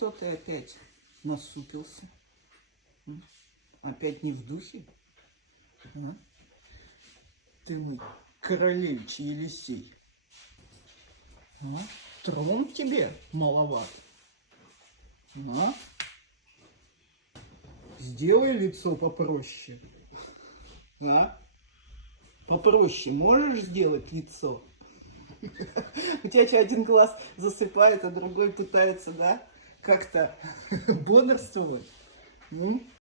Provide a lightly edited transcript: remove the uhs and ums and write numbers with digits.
Что ты опять насупился? Опять не в духе? А? Ты мой королевич Елисей. А? Трон тебе маловат. А? Сделай лицо попроще. А? Попроще можешь сделать лицо? У тебя что, один глаз засыпает, а другой пытается, да, как-то бодрствовать?